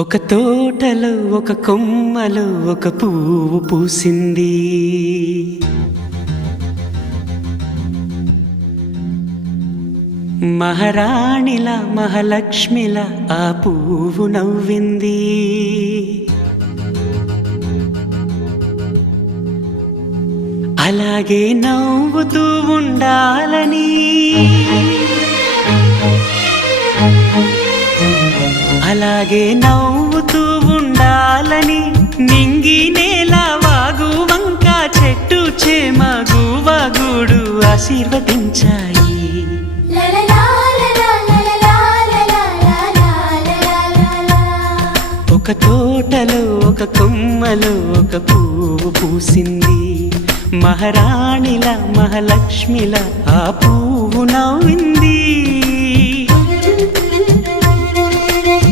ఒక తోటలో ఒక కొమ్మలో ఒక పువ్వు పూసింది. మహారాణిలా మహాలక్ష్మిలా ఆ పువ్వు నవ్వింది. అలాగే నవ్వుతూ ఉండాలని, అలాగే నవ్వుతూ ఉండాలని నింగి నేల వాగు వంక చెట్టు చేమ గువగూడు ఆశీర్వదించాయి. ఒక తోటలో ఒక కొమ్మలో ఒక పువ్వు పూసింది. మహారాణిలా మహాలక్ష్మిలా ఆ పువ్వు నవ్వింది.